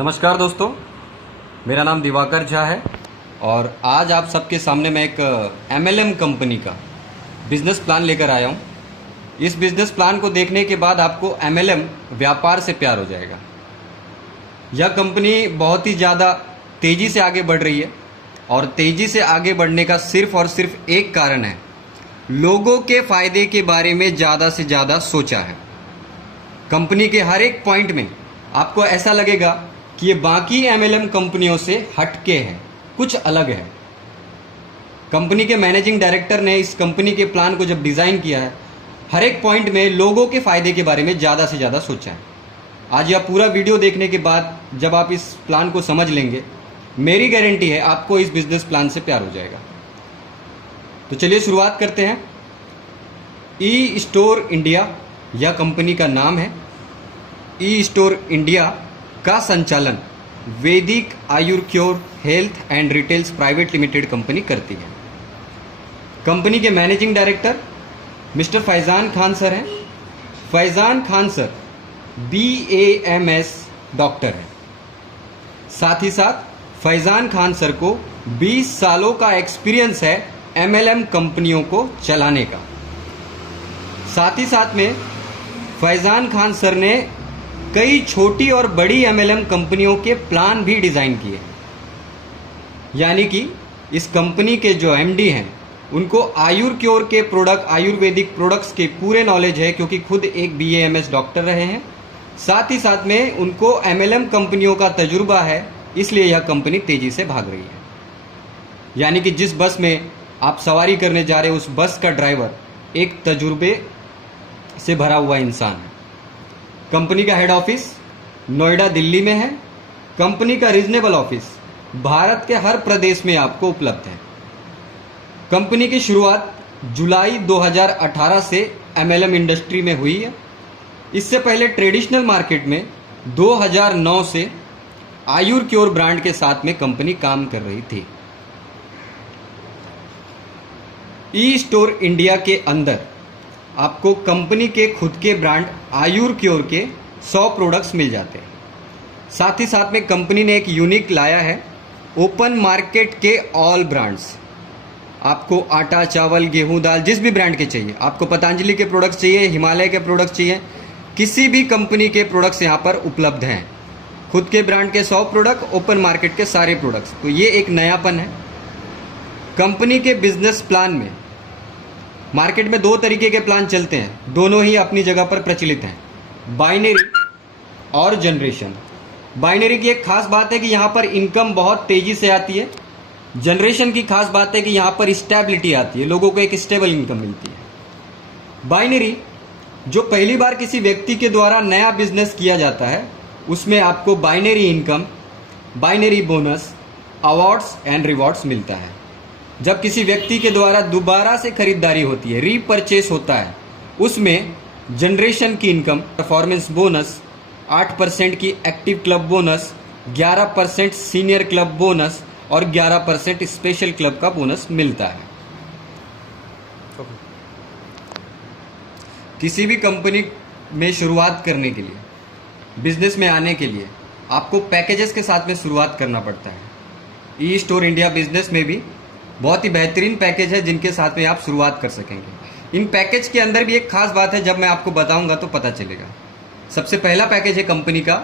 नमस्कार दोस्तों, मेरा नाम दिवाकर झा है और आज आप सबके सामने मैं एक MLM कंपनी का बिजनेस प्लान लेकर आया हूँ। इस बिजनेस प्लान को देखने के बाद आपको MLM व्यापार से प्यार हो जाएगा। यह कंपनी बहुत ही ज़्यादा तेज़ी से आगे बढ़ रही है और तेज़ी से आगे बढ़ने का सिर्फ और सिर्फ एक कारण है, लोगों के फ़ायदे के बारे में ज़्यादा से ज़्यादा सोचा है। कंपनी के हर एक पॉइंट में आपको ऐसा लगेगा कि ये बाकी MLM कंपनियों से हटके है, कुछ अलग है। कंपनी के मैनेजिंग डायरेक्टर ने इस कंपनी के प्लान को जब डिज़ाइन किया है, हर एक पॉइंट में लोगों के फ़ायदे के बारे में ज़्यादा से ज़्यादा सोचा है। आज यह पूरा वीडियो देखने के बाद जब आप इस प्लान को समझ लेंगे, मेरी गारंटी है आपको इस बिजनेस प्लान से प्यार हो जाएगा। तो चलिए शुरुआत करते हैं। ई स्टोर इंडिया यह कंपनी का नाम है। ई स्टोर इंडिया का संचालन Vaidik Ayurcure health and retails private limited company करती है। कंपनी के managing director mister Faizan Khan sir हैं। Faizan Khan sir BAMS doctor हैं। साथ ही साथ फैज़ान खान सर को 20 सालों का एक्सपीरियंस है MLM कंपनियों को चलाने का। साथ ही साथ में फैज़ान खान सर ने कई छोटी और बड़ी MLM कंपनियों के प्लान भी डिज़ाइन किए। यानी कि इस कंपनी के जो MD हैं उनको आयुर्क्योर के प्रोडक्ट, आयुर्वेदिक प्रोडक्ट्स के पूरे नॉलेज है, क्योंकि खुद एक BAMS डॉक्टर रहे हैं। साथ ही साथ में उनको MLM कंपनियों का तजुर्बा है, इसलिए यह कंपनी तेज़ी से भाग रही है। यानी कि जिस बस में आप सवारी करने जा रहे हैं, उस बस का ड्राइवर एक तजुर्बे से भरा हुआ इंसान है। कंपनी का हेड ऑफिस नोएडा दिल्ली में है। कंपनी का रीजनेबल ऑफिस भारत के हर प्रदेश में आपको उपलब्ध है। कंपनी की शुरुआत जुलाई 2018 से MLM इंडस्ट्री में हुई है। इससे पहले ट्रेडिशनल मार्केट में 2009 से आयुर्क्योर ब्रांड के साथ में कंपनी काम कर रही थी। ई स्टोर इंडिया के अंदर आपको कंपनी के खुद के ब्रांड आयुर्क्योर के 100 प्रोडक्ट्स मिल जाते हैं। साथ ही साथ में कंपनी ने एक यूनिक लाया है, ओपन मार्केट के ऑल ब्रांड्स। आपको आटा, चावल, गेहूं, दाल जिस भी ब्रांड के चाहिए, आपको पतंजलि के प्रोडक्ट्स चाहिए, हिमालय के प्रोडक्ट्स चाहिए, किसी भी कंपनी के प्रोडक्ट्स यहाँ पर उपलब्ध हैं। खुद के ब्रांड के 100 प्रोडक्ट, ओपन मार्केट के सारे प्रोडक्ट्स। तो ये एक नयापन है कंपनी के बिजनेस प्लान में। मार्केट में दो तरीके के प्लान चलते हैं, दोनों ही अपनी जगह पर प्रचलित हैं, बाइनरी और जनरेशन। बाइनरी की एक खास बात है कि यहाँ पर इनकम बहुत तेज़ी से आती है। जनरेशन की खास बात है कि यहाँ पर स्टेबिलिटी आती है, लोगों को एक स्टेबल इनकम मिलती है। बाइनरी जो पहली बार किसी व्यक्ति के द्वारा नया बिजनेस किया जाता है, उसमें आपको binary income, binary bonus, awards and rewards मिलता है। जब किसी व्यक्ति के द्वारा दोबारा से खरीदारी होती है, रीपरचेस होता है, उसमें जनरेशन की इनकम, परफॉर्मेंस बोनस, 8% की active club bonus, 11% senior club bonus और 11% स्पेशल क्लब का बोनस मिलता है। किसी भी कंपनी में शुरुआत करने के लिए, बिजनेस में आने के लिए आपको पैकेजेस के साथ में शुरुआत करना पड़ता है। ई स्टोर इंडिया बिजनेस में भी बहुत ही बेहतरीन पैकेज है जिनके साथ में आप शुरुआत कर सकेंगे। इन पैकेज के अंदर भी एक खास बात है, जब मैं आपको बताऊंगा तो पता चलेगा। सबसे पहला पैकेज है कंपनी का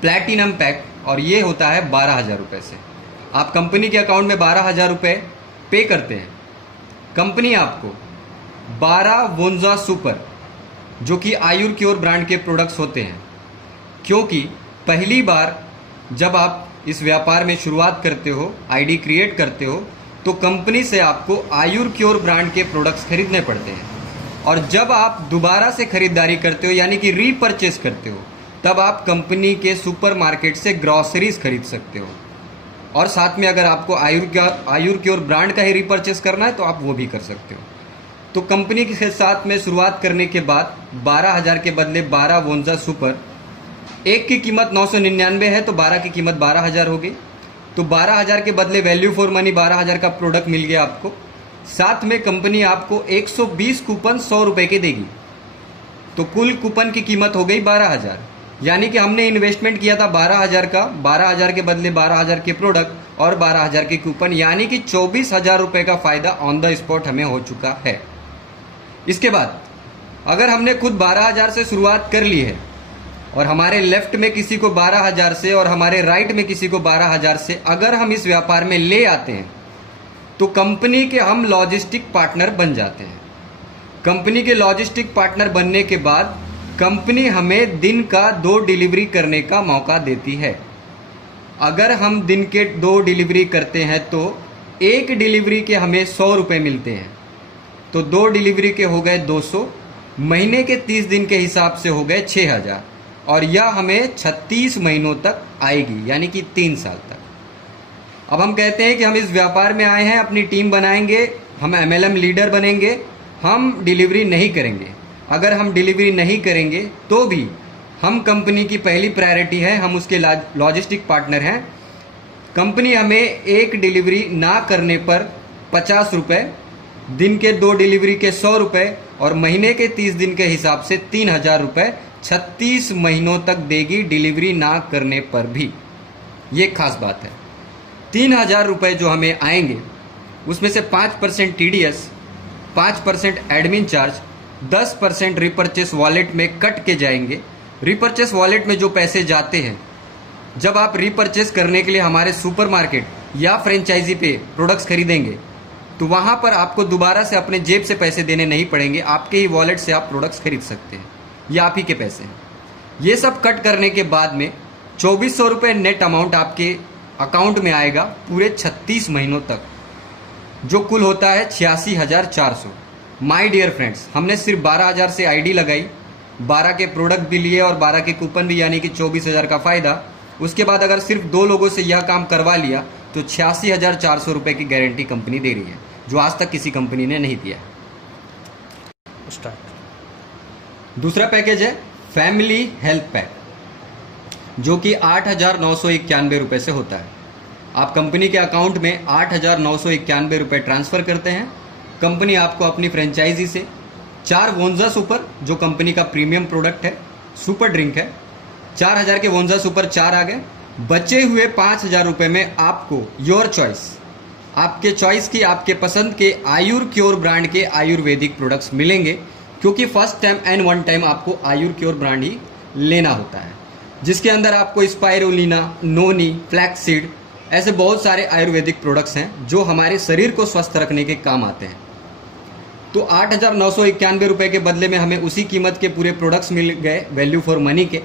प्लैटिनम पैक, और ये होता है 12,000 रुपये से। आप कंपनी के अकाउंट में 12,000 रुपये पे करते हैं, कंपनी आपको 12 वोंजा सुपर, जो कि आयुर्क्योर ब्रांड के प्रोडक्ट्स होते हैं, क्योंकि पहली बार जब आप इस व्यापार में शुरुआत करते हो, ID क्रिएट करते हो, तो कंपनी से आपको आयुर्क्योर ब्रांड के प्रोडक्ट्स खरीदने पड़ते हैं। और जब आप दोबारा से खरीदारी करते हो, यानी कि रीपरचेस करते हो, तब आप कंपनी के सुपर मार्केट से ग्रॉसरीज खरीद सकते हो। और साथ में अगर आपको आयुर्क्योर ब्रांड का ही रीपरचेस करना है तो आप वो भी कर सकते हो। तो कंपनी के साथ में शुरुआत करने के बाद 12,000 के बदले 12 वोंजा सुपर, एक की कीमत 999 है तो 12 की कीमत 12,000 होगी। तो 12,000 के बदले वैल्यू फॉर मनी 12,000 का प्रोडक्ट मिल गया आपको। साथ में कंपनी आपको 120 कूपन 100 रुपए के देगी, तो कुल कूपन की कीमत हो गई 12,000। यानी कि हमने इन्वेस्टमेंट किया था 12,000 का, 12,000 के बदले 12,000 के प्रोडक्ट और 12,000 के कूपन, यानी कि 24,000 रुपये का फ़ायदा ऑन द स्पॉट हमें हो चुका है। इसके बाद अगर हमने खुद 12,000 से शुरुआत कर ली है और हमारे लेफ्ट में किसी को 12,000 से और हमारे राइट में किसी को 12,000 से अगर हम इस व्यापार में ले आते हैं तो कंपनी के हम लॉजिस्टिक पार्टनर बन जाते हैं। कंपनी के लॉजिस्टिक पार्टनर बनने के बाद कंपनी हमें दिन का 2 डिलीवरी करने का मौका देती है। अगर हम दिन के 2 डिलीवरी करते हैं तो एक डिलीवरी के हमें 100 रुपये मिलते हैं, तो 2 डिलीवरी के हो गए 200, महीने के 30 दिन के हिसाब से हो गए 6,000, और यह हमें 36 महीनों तक आएगी, यानी कि 3 साल तक। अब हम कहते हैं कि हम इस व्यापार में आए हैं, अपनी टीम बनाएंगे, हम MLM लीडर बनेंगे, हम डिलीवरी नहीं करेंगे। अगर हम डिलीवरी नहीं करेंगे तो भी हम कंपनी की पहली प्रायोरिटी है, हम उसके लॉजिस्टिक पार्टनर हैं। कंपनी हमें एक डिलीवरी ना करने पर 50 रुपये, दिन के 2 डिलीवरी के 100 रुपये और महीने के 30 दिन के हिसाब से 3,000 रुपये 36 महीनों तक देगी, डिलीवरी ना करने पर भी। ये खास बात है। 3,000 रुपये जो हमें आएंगे उसमें से 5% TDS, 5% admin charge, 10% repurchase wallet में कट के जाएंगे। रिपर्चेस वॉलेट में जो पैसे जाते हैं, जब आप रिपर्चेस करने के लिए हमारे सुपरमार्केट या फ्रेंचाइजी पे प्रोडक्ट्स खरीदेंगे तो वहाँ पर आपको दोबारा से अपने जेब से पैसे देने नहीं पड़ेंगे, आपके ही वॉलेट से आप प्रोडक्ट्स खरीद सकते हैं, ये आप ही के पैसे हैं। ये सब कट करने के बाद में 2,400 रुपये नेट अमाउंट आपके अकाउंट में आएगा पूरे 36 महीनों तक, जो कुल होता है 86,400। माय डियर फ्रेंड्स, हमने सिर्फ 12,000 से आईडी लगाई, 12 के प्रोडक्ट भी लिए और 12 के कूपन भी, यानी कि 24,000 का फ़ायदा। उसके बाद अगर सिर्फ 2 लोगों से यह काम करवा लिया तो 86,400 रुपये की गारंटी कंपनी दे रही है, जो आज तक किसी कंपनी ने नहीं दिया। दूसरा पैकेज है फैमिली हेल्थ पैक, जो कि 8,991 रुपये से होता है। आप कंपनी के अकाउंट में 8,991 रुपये ट्रांसफ़र करते हैं। कंपनी आपको अपनी फ्रेंचाइजी से 4 वोंजा सुपर, जो कंपनी का प्रीमियम प्रोडक्ट है, सुपर ड्रिंक है, 4,000 के वोंजा सुपर 4 आ गए। बचे हुए 5,000 रुपये में आपको योर चॉइस, आपके चॉइस की, आपके पसंद के आयुर क्योर ब्रांड के आयुर्वेदिक प्रोडक्ट्स मिलेंगे, क्योंकि first time and one time आपको आयुर क्योर ब्रांड ही लेना होता है, जिसके अंदर आपको स्पाइरुलिना, नोनी, फ्लैक्सीड, ऐसे बहुत सारे आयुर्वेदिक प्रोडक्ट्स हैं जो हमारे शरीर को स्वस्थ रखने के काम आते हैं। तो 8,991 रुपये के बदले में हमें उसी कीमत के पूरे प्रोडक्ट्स मिल गए, वैल्यू फॉर मनी के।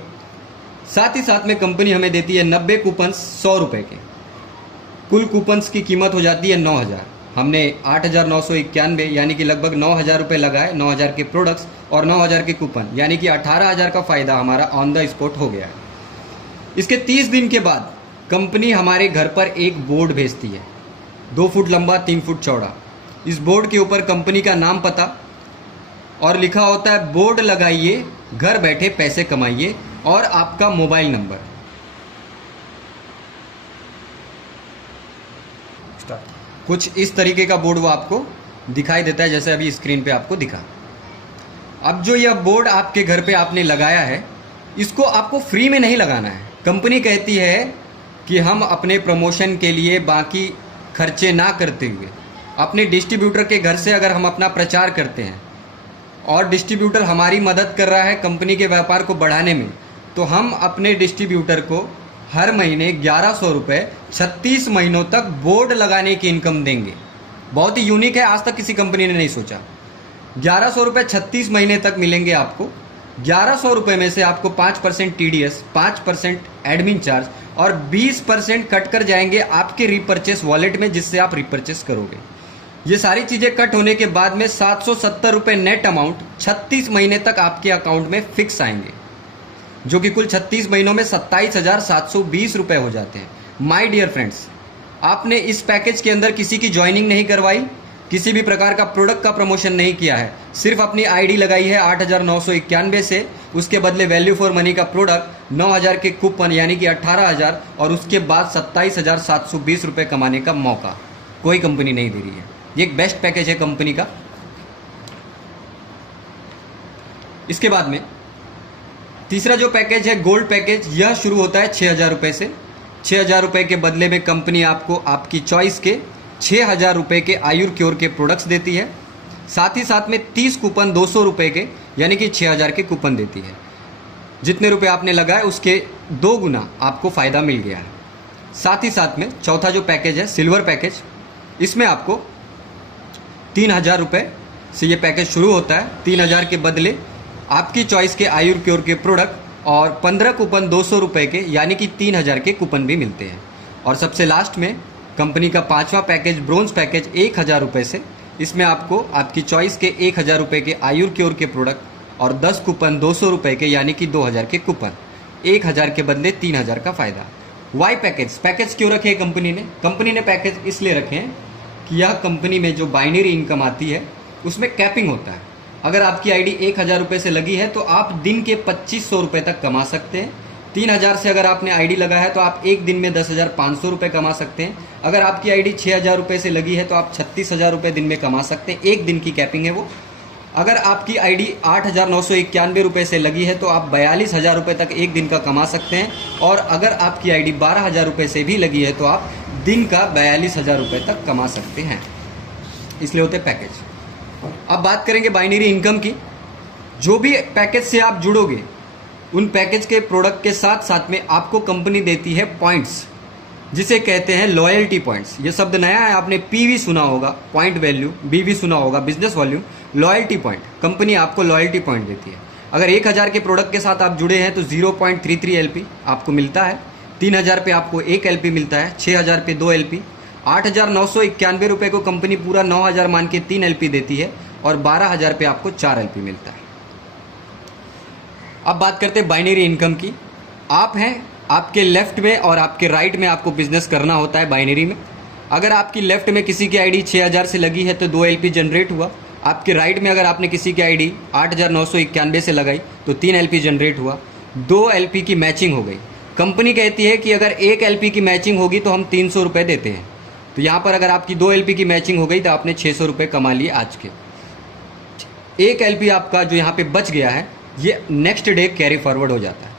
साथ ही साथ में कंपनी हमें देती है 90 कूपन्स 100 रुपये के। कुल कूपन्स की कीमत हो जाती है 9,000। हमने 8,991 यानी कि लगभग 9,000 रुपये लगाए, 9,000 के प्रोडक्ट्स और 9,000 के कूपन, यानी कि 18,000 का फ़ायदा हमारा ऑन द स्पॉट हो गया है। इसके 30 दिन के बाद कंपनी हमारे घर पर एक बोर्ड भेजती है, 2 फुट लंबा, 3 फुट चौड़ा। इस बोर्ड के ऊपर कंपनी का नाम, पता और लिखा होता है बोर्ड लगाइए, घर बैठे पैसे कमाइए, और आपका मोबाइल नंबर। कुछ इस तरीके का बोर्ड वो आपको दिखाई देता है, जैसे अभी स्क्रीन पे आपको दिखा। अब जो यह बोर्ड आपके घर पे आपने लगाया है, इसको आपको फ्री में नहीं लगाना है। कंपनी कहती है कि हम अपने प्रमोशन के लिए बाकी खर्चे ना करते हुए अपने डिस्ट्रीब्यूटर के घर से अगर हम अपना प्रचार करते हैं और डिस्ट्रीब्यूटर हमारी मदद कर रहा है कंपनी के व्यापार को बढ़ाने में, तो हम अपने डिस्ट्रीब्यूटर को हर महीने 1,100 रुपये 36 महीनों तक बोर्ड लगाने की इनकम देंगे। बहुत ही यूनिक है, आज तक किसी कंपनी ने नहीं सोचा। 1,100 रुपये 36 महीने तक मिलेंगे आपको। 1,100 रुपये में से आपको 5% TDS, 5% एडमिन चार्ज और 20% कट कर जाएंगे आपके रिपर्चेस वॉलेट में, जिससे आप रिपर्चेस करोगे। ये सारी चीज़ें कट होने के बाद में 770 रुपये नेट अमाउंट 36 महीने तक आपके अकाउंट में फिक्स आएंगे, जो कि कुल 36 महीनों में 27,720 रुपये हो जाते हैं। माय डियर फ्रेंड्स, आपने इस पैकेज के अंदर किसी की ज्वाइनिंग नहीं करवाई, किसी भी प्रकार का प्रोडक्ट का प्रमोशन नहीं किया है, सिर्फ अपनी आईडी लगाई है 8,991 से, उसके बदले वैल्यू फॉर मनी का प्रोडक्ट 9,000 के कूपन यानी कि 18,000 और उसके बाद 27,720 रुपये कमाने का मौका कोई कंपनी नहीं दे रही है। ये एक बेस्ट पैकेज है कंपनी का। इसके बाद में तीसरा जो पैकेज है गोल्ड पैकेज, यह शुरू होता है 6,000 रुपये से। 6,000 रुपये के बदले में कंपनी आपको आपकी चॉइस के 6,000 रुपये के आयुर क्योर के प्रोडक्ट्स देती है। साथ ही साथ में 30 कूपन 200 रुपये के यानी कि 6,000 के कूपन देती है। जितने रुपए आपने लगाए उसके 2 गुना आपको फ़ायदा मिल गया है। साथ ही साथ में चौथा जो पैकेज है सिल्वर पैकेज, इसमें आपको 3,000 रुपये से ये पैकेज शुरू होता है। 3,000 के बदले आपकी चॉइस के आयुर क्योर के प्रोडक्ट और 15 कूपन 200 रुपये के यानी कि 3,000 के कूपन भी मिलते हैं। और सबसे लास्ट में कंपनी का 5वां पैकेज ब्रोंज पैकेज 1,000 रुपये से, इसमें आपको आपकी चॉइस के 1,000 रुपये के आयुर क्योर के प्रोडक्ट और 10 कूपन 200 रुपये के यानी कि 2,000 के कूपन, 1,000 के बदले 3,000 का फ़ायदा। वाई पैकेज क्यों रखे हैं कंपनी ने? कंपनी ने पैकेज इसलिए रखे हैं कि यह कंपनी में जो बाइनरी इनकम आती है उसमें कैपिंग होता है। अगर आपकी आईडी 1,000 रुपये से लगी है तो आप दिन के 2,500 रुपये तक कमा सकते हैं। 3,000 से अगर आपने आईडी लगा है तो आप एक दिन में 10,500 रुपये कमा सकते हैं। अगर आपकी आईडी 6,000 रुपये से लगी है तो आप 36,000 रुपये दिन में कमा सकते हैं। एक दिन की कैपिंग है वो। अगर आपकी आईडी 8,991 रुपये से लगी है तो आप 42,000 रुपये तक एक दिन का कमा सकते हैं। और अगर आपकी आईडी 12,000 रुपये से भी लगी है तो आप दिन का 42,000 रुपये तक कमा सकते हैं। इसलिए होते पैकेज। अब बात करेंगे बाइनरी इनकम की। जो भी पैकेज से आप जुड़ोगे उन पैकेज के प्रोडक्ट के साथ साथ में आपको कंपनी देती है पॉइंट्स, जिसे कहते हैं लॉयल्टी पॉइंट्स। ये शब्द नया है, आपने पीवी सुना होगा, पॉइंट वैल्यू, बीवी सुना होगा, business volume, loyalty point. Company आपको लॉयल्टी पॉइंट देती है। अगर 1,000 के प्रोडक्ट के साथ आप जुड़े हैं तो 0.33 LP आपको मिलता है। 3,000 पे आपको 1 LP मिलता है। 6,000 पे 2 LP। 8,991 रुपये को कंपनी पूरा 9,000 मान के 3 LP देती है और 12,000 पे आपको 4 LP मिलता है। अब बात करते हैं बाइनरी इनकम की। आप हैं, आपके लेफ्ट में और आपके राइट में आपको बिजनेस करना होता है बाइनरी में। अगर आपकी लेफ्ट में किसी की आईडी 6,000 से लगी है तो 2 LP जनरेट हुआ। आपके राइट में अगर आपने किसी की आईडी 8,991 से लगाई तो 3 LP जनरेट हुआ। 2 LP की मैचिंग हो गई। कंपनी कहती है कि अगर 1 LP की मैचिंग होगी तो हम 300 रुपये देते हैं। तो यहाँ पर अगर आपकी 2 LP की मैचिंग हो गई तो आपने 600 रुपये कमा लिए आज के। 1 LP आपका जो यहाँ पे बच गया है ये नेक्स्ट डे कैरी फॉरवर्ड हो जाता है,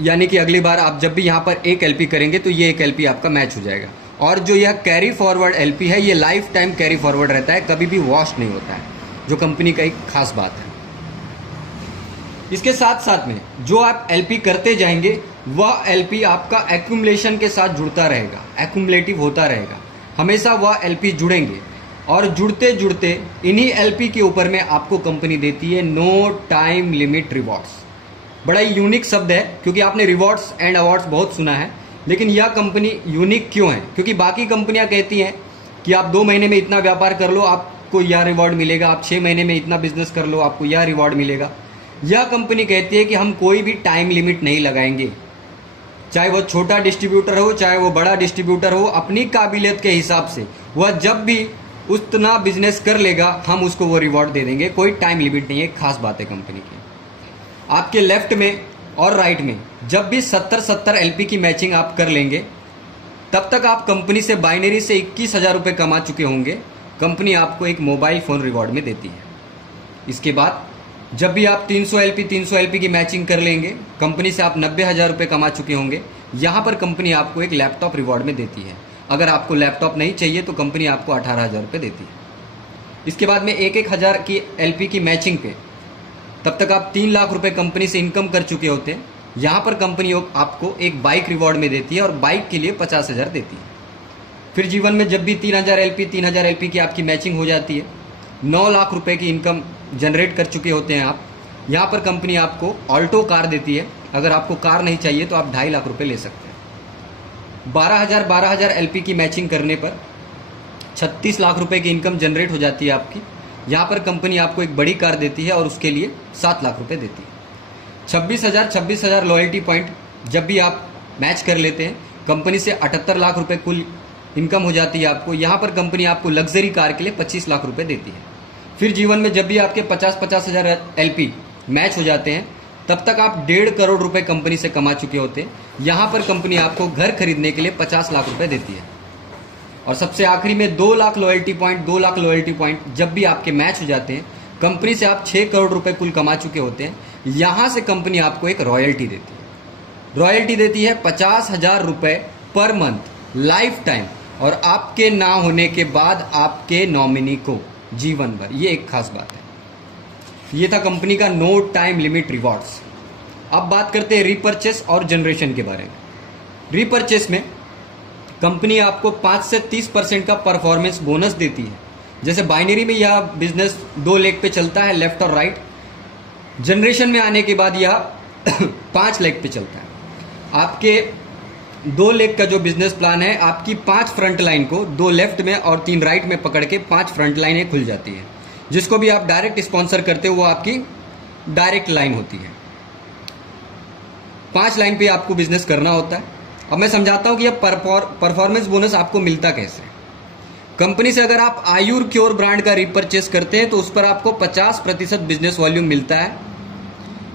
यानी कि अगली बार आप जब भी यहाँ पर 1 LP करेंगे तो ये 1 LP आपका मैच हो जाएगा। और जो यह कैरी फॉरवर्ड LP है ये लाइफ टाइम कैरी फॉरवर्ड रहता है, कभी भी वॉश नहीं होता है, जो कंपनी का एक खास बात है। इसके साथ साथ में जो आप LP करते जाएंगे वह LP आपका एक्यूमुलेशन के साथ जुड़ता रहेगा, एक्यूमुलेटिव होता रहेगा। हमेशा वह LP जुड़ेंगे और जुड़ते जुड़ते इन्हीं LP के ऊपर में आपको कंपनी देती है नो टाइम लिमिट रिवॉर्ड्स। बड़ा ही यूनिक शब्द है क्योंकि आपने रिवॉर्ड्स एंड अवार्ड्स बहुत सुना है, लेकिन यह कंपनी यूनिक क्यों है? क्योंकि बाकी कंपनियां कहती हैं कि आप 2 महीने में इतना व्यापार कर लो आपको यह रिवॉर्ड मिलेगा, आप 6 महीने में इतना बिजनेस कर लो आपको यह रिवॉर्ड मिलेगा। यह कंपनी कहती है कि हम कोई भी टाइम लिमिट नहीं लगाएंगे, चाहे वो छोटा डिस्ट्रीब्यूटर हो चाहे वो बड़ा डिस्ट्रीब्यूटर हो, अपनी काबिलियत के हिसाब से वह जब भी उतना बिजनेस कर लेगा हम उसको वो रिवॉर्ड दे देंगे। कोई टाइम लिमिट नहीं है, खास बात है कंपनी की। आपके लेफ्ट में और राइट में जब भी 70-70 LP की मैचिंग आप कर लेंगे तब तक आप कंपनी से बाइनरी से 21,000 रुपये कमा चुके होंगे। कंपनी आपको एक मोबाइल फ़ोन रिवॉर्ड में देती है। इसके बाद जब भी आप 300 LP की मैचिंग कर लेंगे कंपनी से आप 90,000 रुपये कमा चुके होंगे। यहाँ पर कंपनी आपको एक लैपटॉप रिवॉर्ड में देती है। अगर आपको लैपटॉप नहीं चाहिए तो कंपनी आपको 18,000 रुपये देती है। इसके बाद में 1,000 की LP की मैचिंग पे तब तक आप 3 लाख रुपए कंपनी से इनकम कर चुके होते हैं। यहाँ पर कंपनी आपको एक बाइक रिवॉर्ड में देती है और बाइक के लिए 50,000 देती है। फिर जीवन में जब भी 3,000 LP की आपकी मैचिंग हो जाती है, 9 लाख रुपए की इनकम जनरेट कर चुके होते हैं आप। यहाँ पर कंपनी आपको ऑल्टो कार देती है। अगर आपको कार नहीं चाहिए तो आप 2.5 लाख रुपए ले सकते हैं। 12,000 LP की मैचिंग करने पर 36 लाख रुपए की इनकम जनरेट हो जाती है आपकी। यहाँ पर कंपनी आपको एक बड़ी कार देती है और उसके लिए 7 लाख रुपए देती है। 26,000 लॉयल्टी पॉइंट जब भी आप मैच कर लेते हैं कंपनी से 78 लाख रुपए कुल इनकम हो जाती है आपको। यहाँ पर कंपनी आपको लग्जरी कार के लिए 25 लाख रुपए देती है। फिर जीवन में जब भी आपके 50,000 LP मैच हो जाते हैं तब तक आप 1.5 करोड़ रुपए कंपनी से कमा चुके होते हैं। यहाँ पर कंपनी आपको घर खरीदने के लिए 50 लाख रुपए देती है। और सबसे आखिरी में 2 लाख लॉयल्टी पॉइंट जब भी आपके मैच हो जाते हैं कंपनी से आप 6 करोड़ रुपए कुल कमा चुके होते हैं। यहाँ से कंपनी आपको एक रॉयल्टी देती है। रॉयल्टी देती है 50,000 रुपये पर मंथ लाइफ टाइम, और आपके ना होने के बाद आपके नॉमिनी को जीवन भर। ये एक खास बात है। ये था कंपनी का नो टाइम लिमिट रिवॉर्ड्स। अब बात करते हैं रीपर्चेस और जनरेशन के बारे में। रीपर्चेस में कंपनी आपको 5 से 30% का परफॉर्मेंस बोनस देती है। जैसे बाइनरी में यह बिजनेस 2 लेग पे चलता है, लेफ्ट और राइट। जनरेशन में आने के बाद यह 5 लेग पे चलता है। आपके 2 लेग का जो बिजनेस प्लान है, आपकी 5 फ्रंट लाइन को 2 लेफ्ट में और 3 राइट में पकड़ के 5 फ्रंट लाइनें खुल जाती है। जिसको भी आप डायरेक्ट स्पॉन्सर करते हो वो आपकी डायरेक्ट लाइन होती है। 5 लाइन पे आपको बिजनेस करना होता है। अब मैं समझाता हूं कि यह परफॉर्मेंस बोनस आपको मिलता कैसे। कंपनी से अगर आप आयुर क्योर ब्रांड का रिपर्चेस करते हैं तो उस पर आपको 50% बिजनेस वॉल्यूम मिलता है,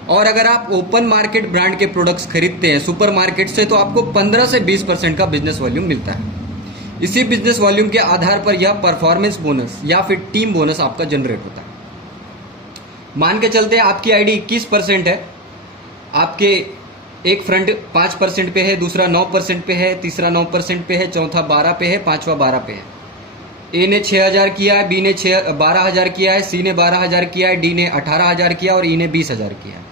और अगर आप ओपन मार्केट ब्रांड के प्रोडक्ट्स खरीदते हैं सुपर मार्केट से तो आपको 15 से 20% का बिजनेस वॉल्यूम मिलता है। इसी बिजनेस वॉल्यूम के आधार पर यह परफॉर्मेंस बोनस या फिर टीम बोनस आपका जनरेट होता है। मान के चलते हैं आपकी आईडी 21% है, आपके एक फ्रंट 5% पे है, दूसरा 9% पे है, तीसरा 9% पे है, चौथा 12 पे है, पांचवा 12 पे है। ए ने 6,000 किया है, बी ने 12,000 किया है, सी ने 12,000 किया है, डी ने 18,000 किया और ई ने 20,000 किया है।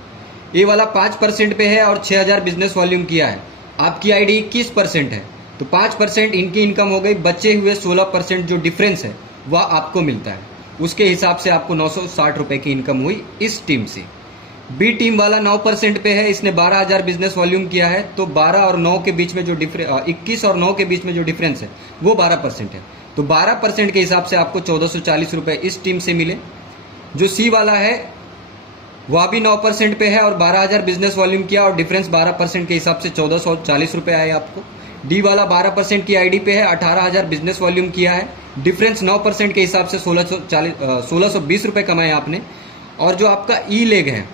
ए वाला 5% पे है और 6,000 बिजनेस वॉल्यूम किया है। आपकी आईडी 21% है, तो 5% इनकी इनकम हो गई। बचे हुए 16% जो डिफरेंस है वह आपको मिलता है। उसके हिसाब से आपको 960 रुपए की इनकम हुई इस टीम से। बी टीम वाला 9% पे है, इसने 12,000 बिजनेस वॉल्यूम किया है, तो 12 और 9 के बीच में जो 21 और 9 के बीच में जो डिफरेंस है वो 12% है। तो 12% के हिसाब से आपको 1440 रुपए इस टीम से मिले। जो सी वाला है वह भी 9% पे है और 12,000 बिजनेस वॉल्यूम किया और डिफरेंस 12% के हिसाब से 1440 रुपए आए आपको। डी वाला 12% की आईडी पे है, 18,000 बिजनेस वॉल्यूम किया है, डिफरेंस 9% के हिसाब से 1620 रुपए कमाए आपने। और जो आपका ई लेग है,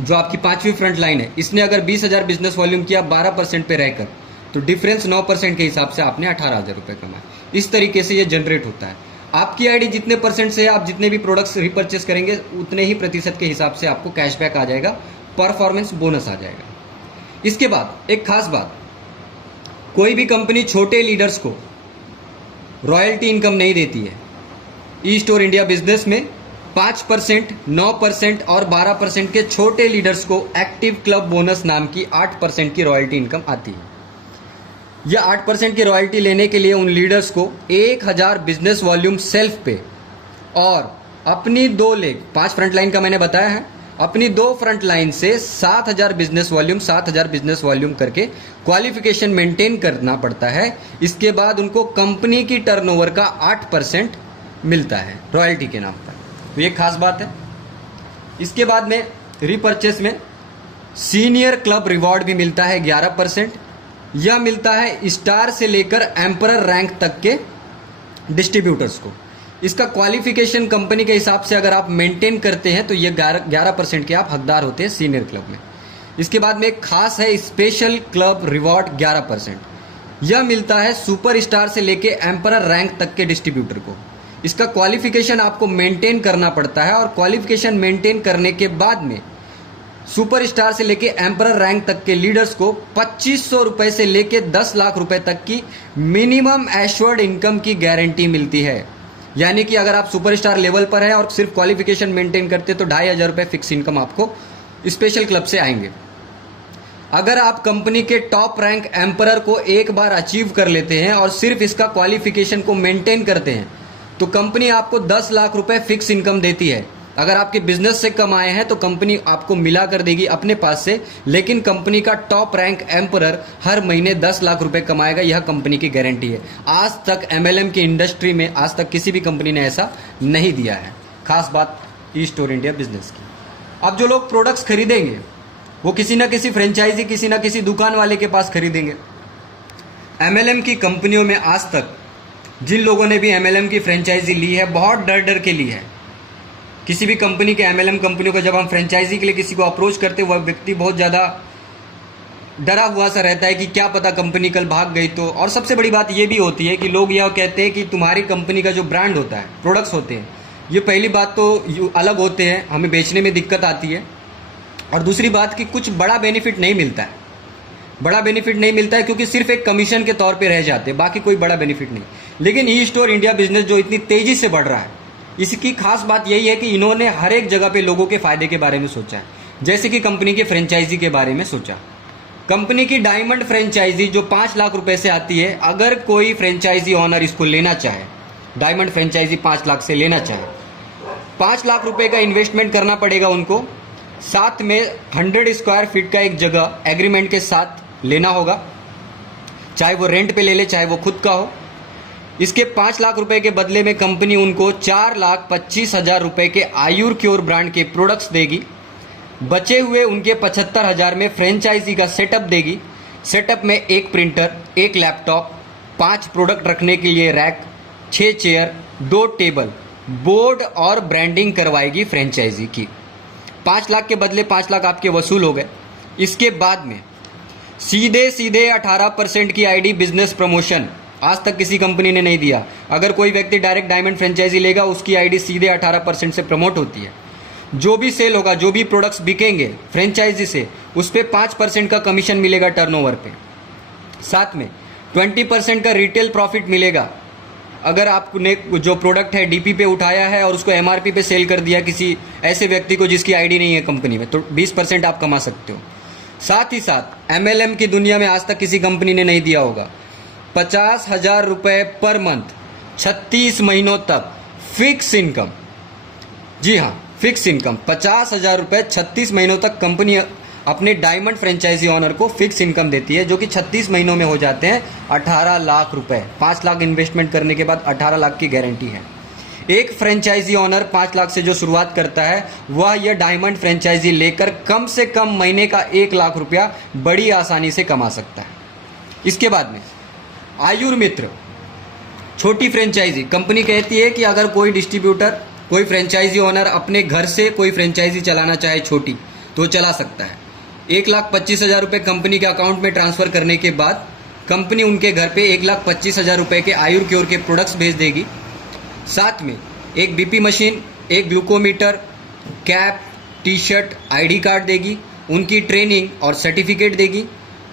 जो आपकी 5वीं फ्रंट लाइन है, इसने अगर 20,000 बिजनेस वॉल्यूम किया 12% पे रहकर, तो डिफरेंस 9% के हिसाब से आपने 18,000 रुपए कमाए। इस तरीके से ये जनरेट होता है। आपकी आईडी जितने परसेंट से आप जितने भी प्रोडक्ट्स रिपर्चेस करेंगे उतने ही प्रतिशत के हिसाब से आपको कैशबैक आ जाएगा, परफॉर्मेंस बोनस आ जाएगा। इसके बाद एक खास बात, कोई भी कंपनी छोटे लीडर्स को रॉयल्टी इनकम नहीं देती है। ई स्टोर इंडिया बिजनेस में 5%, 9% और 12% के छोटे लीडर्स को एक्टिव क्लब बोनस नाम की 8% की रॉयल्टी इनकम आती है। यह 8% की रॉयल्टी लेने के लिए उन लीडर्स को 1,000 बिजनेस वॉल्यूम सेल्फ पे और अपनी 2 लेग, 5 फ्रंट लाइन का मैंने बताया है, अपनी 2 फ्रंट लाइन से 7,000 बिजनेस वॉल्यूम करके क्वालिफिकेशन मेंटेन करना पड़ता है। इसके बाद उनको कंपनी की टर्नओवर का 8% मिलता है रॉयल्टी के नाम पर। तो ये खास बात है। इसके बाद में रिपर्चेस में सीनियर क्लब रिवॉर्ड भी मिलता है 11%। यह मिलता है स्टार से लेकर एम्परर रैंक तक के डिस्ट्रीब्यूटर्स को। इसका क्वालिफिकेशन कंपनी के हिसाब से अगर आप मेंटेन करते हैं तो ये 11% के आप हकदार होते हैं सीनियर क्लब में। इसके बाद में एक खास है स्पेशल क्लब रिवॉर्ड 11%। यह मिलता है सुपर स्टार से लेके एम्परर रैंक तक के डिस्ट्रीब्यूटर को। इसका क्वालिफिकेशन आपको मेंटेन करना पड़ता है और क्वालिफिकेशन मेंटेन करने के बाद में सुपर स्टार से लेके एम्परर रैंक तक के लीडर्स को 2500 रुपए से लेके 10 लाख रुपए तक की मिनिमम एश्योर्ड इनकम की गारंटी मिलती है। यानी कि अगर आप सुपरस्टार लेवल पर हैं और सिर्फ क्वालिफिकेशन मेंटेन करते तो 2,500 रुपए फिक्स इनकम आपको स्पेशल क्लब से आएंगे। अगर आप कंपनी के टॉप रैंक एम्परर को एक बार अचीव कर लेते हैं और सिर्फ इसका क्वालिफिकेशन को मेंटेन करते हैं तो कंपनी आपको 10 लाख रुपए फिक्स इनकम देती है। अगर आपके बिजनेस से कम आए हैं तो कंपनी आपको मिला कर देगी अपने पास से, लेकिन कंपनी का टॉप रैंक एम्परर हर महीने 10 लाख रुपए कमाएगा, यह कंपनी की गारंटी है। आज तक एमएलएम की इंडस्ट्री में आज तक किसी भी कंपनी ने ऐसा नहीं दिया है। खास बात ई स्टोर इंडिया बिजनेस की। अब जो लोग प्रोडक्ट्स खरीदेंगे वो किसी ना किसी फ्रेंचाइजी, किसी ना किसी दुकान वाले के पास खरीदेंगे। एमएलएम की कंपनियों में आज तक जिन लोगों ने भी एमएलएम की फ्रेंचाइजी ली है बहुत डर डर के ली है। किसी भी कंपनी के एमएलएम कंपनियों को जब हम फ्रेंचाइजी के लिए किसी को अप्रोच करते वह व्यक्ति बहुत ज़्यादा डरा हुआ सा रहता है कि क्या पता कंपनी कल भाग गई तो। और सबसे बड़ी बात ये भी होती है कि लोग यह कहते हैं कि तुम्हारी कंपनी का जो ब्रांड होता है, प्रोडक्ट्स होते हैं, ये पहली बात तो अलग होते हैं, हमें बेचने में दिक्कत आती है। और दूसरी बात कि कुछ बड़ा बेनिफिट नहीं मिलता है, बड़ा बेनिफिट नहीं मिलता है क्योंकि सिर्फ एक कमीशन के तौर पे रह जाते हैं, बाकी कोई बड़ा बेनिफिट नहीं। लेकिन ई स्टोर इंडिया बिजनेस जो इतनी तेजी से बढ़ रहा है, इसकी खास बात यही है कि इन्होंने हर एक जगह पे लोगों के फायदे के बारे में सोचा है। जैसे कि कंपनी के फ्रेंचाइजी के बारे में सोचा, कंपनी की डायमंड फ्रेंचाइजी जो 5 लाख रुपए से आती है, अगर कोई फ्रेंचाइजी ऑनर इसको लेना चाहे, डायमंड फ्रेंचाइजी 5 लाख से लेना चाहे, 5 लाख रुपए का इन्वेस्टमेंट करना पड़ेगा उनको, साथ में 100 स्क्वायर फीट का एक जगह एग्रीमेंट के साथ लेना होगा, चाहे वो रेंट पे ले ले चाहे वो खुद का हो। इसके 5 लाख रुपए के बदले में कंपनी उनको 4,25,000 रुपए के आयुर्क्योर ब्रांड के प्रोडक्ट्स देगी। बचे हुए उनके 75,000 में फ्रेंचाइजी का सेटअप देगी। सेटअप में एक प्रिंटर, एक लैपटॉप, 5 प्रोडक्ट रखने के लिए रैक, 6 चेयर, 2 टेबल, बोर्ड और ब्रांडिंग करवाएगी फ्रेंचाइजी की। 5 लाख के बदले 5 लाख आपके वसूल हो गए। इसके बाद में सीधे सीधे 18% की आईडी बिजनेस प्रमोशन, आज तक किसी कंपनी ने नहीं दिया। अगर कोई व्यक्ति डायरेक्ट डायमंड फ्रेंचाइजी लेगा, उसकी आईडी सीधे 18% से प्रमोट होती है। जो भी सेल होगा, जो भी प्रोडक्ट्स बिकेंगे फ्रेंचाइजी से, उस पर 5% का कमीशन मिलेगा टर्नओवर पे। साथ में 20% का रिटेल प्रॉफिट मिलेगा। अगर आपने जो प्रोडक्ट है डीपी पे उठाया है और उसको एमआरपी पे सेल कर दिया किसी ऐसे व्यक्ति को जिसकी आईडी नहीं है कंपनी में, तो 20% आप कमा सकते हो। साथ ही साथ एमएलएम की दुनिया में आज तक किसी कंपनी ने नहीं दिया होगा, 50,000 रुपये पर मंथ, 36 महीनों तक फिक्स इनकम। जी हाँ, फिक्स इनकम 50,000 रुपये 36 महीनों तक कंपनी अपने डायमंड फ्रेंचाइजी ऑनर को फिक्स इनकम देती है, जो कि 36 महीनों में हो जाते हैं 18 लाख रुपए। 5 लाख इन्वेस्टमेंट करने के बाद 18 लाख की गारंटी है। एक फ्रेंचाइजी ऑनर 5 लाख से जो शुरुआत करता है, वह यह डायमंड फ्रेंचाइजी लेकर कम से कम महीने का 1 लाख रुपया बड़ी आसानी से कमा सकता है। इसके बाद में आयुर्मित्र छोटी फ्रेंचाइजी, कंपनी कहती है कि अगर कोई डिस्ट्रीब्यूटर, कोई फ्रेंचाइजी ओनर अपने घर से कोई फ्रेंचाइजी चलाना चाहे छोटी, तो चला सकता है। 1,25,000 रुपये कंपनी के अकाउंट में ट्रांसफर करने के बाद कंपनी उनके घर पे 1,25,000 रुपये के आयुर्क्योर के प्रोडक्ट्स भेज देगी। साथ में एक बीपी मशीन, एक glucometer, cap, T shirt, ID card देगी, उनकी ट्रेनिंग और सर्टिफिकेट देगी।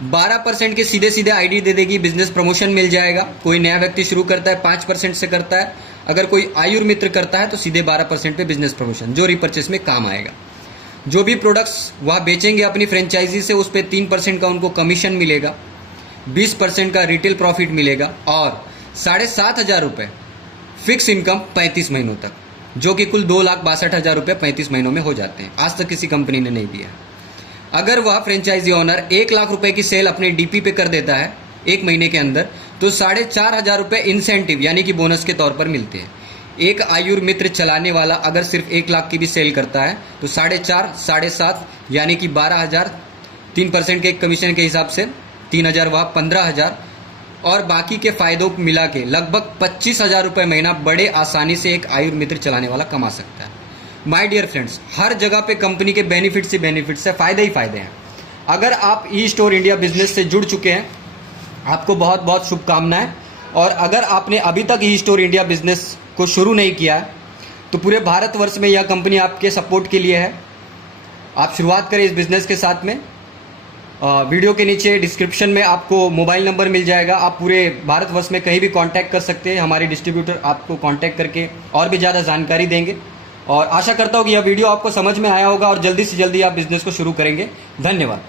12% के सीधे सीधे आईडी दे देगी, बिजनेस प्रमोशन मिल जाएगा। कोई नया व्यक्ति शुरू करता है 5% से करता है, अगर कोई आयुर्मित्र करता है तो सीधे 12% पे बिजनेस प्रमोशन, जो रिपर्चेस में काम आएगा। जो भी प्रोडक्ट्स वह बेचेंगे अपनी फ्रेंचाइजी से, उस पर 3% का उनको कमीशन मिलेगा, 20% का रिटेल प्रॉफिट मिलेगा और 7,500 रुपये फिक्स इनकम 35 महीनों तक, जो कि कुल 2,62,000 रुपये 35 महीनों में हो जाते हैं। आज तक किसी कंपनी ने नहीं दिया। अगर वह फ्रेंचाइजी ओनर 1 लाख रुपए की सेल अपने डीपी पे कर देता है 1 महीने के अंदर, तो 4,500 रुपये इंसेंटिव यानी कि बोनस के तौर पर मिलते हैं। एक आयुर्मित्र चलाने वाला अगर सिर्फ 1 लाख की भी सेल करता है तो 4,500, 7,500 यानी कि 12,000, 3% के कमीशन के हिसाब से 3,000, वह 15,000 और बाकी के फायदों को मिला के लगभग 25,000 रुपये महीना बड़े आसानी से एक आयुर्मित्र चलाने वाला कमा सकता है। माय डियर फ्रेंड्स, हर जगह पे कंपनी के बेनिफिट्स ही बेनिफिट्स है, फायदे ही फायदे हैं। अगर आप ई स्टोर इंडिया बिजनेस से जुड़ चुके हैं, आपको बहुत बहुत शुभकामनाएं। और अगर आपने अभी तक ई स्टोर इंडिया बिजनेस को शुरू नहीं किया है, तो पूरे भारतवर्ष में यह कंपनी आपके सपोर्ट के लिए है। आप शुरुआत करें इस बिजनेस के साथ में। वीडियो के नीचे डिस्क्रिप्शन में आपको मोबाइल नंबर मिल जाएगा। आप पूरे भारतवर्ष में कहीं भी कांटेक्ट कर सकते हैं। हमारे डिस्ट्रीब्यूटर आपको कांटेक्ट करके और भी ज़्यादा जानकारी देंगे। और आशा करता हूँ कि यह वीडियो आपको समझ में आया होगा और जल्दी से जल्दी आप बिजनेस को शुरू करेंगे। धन्यवाद।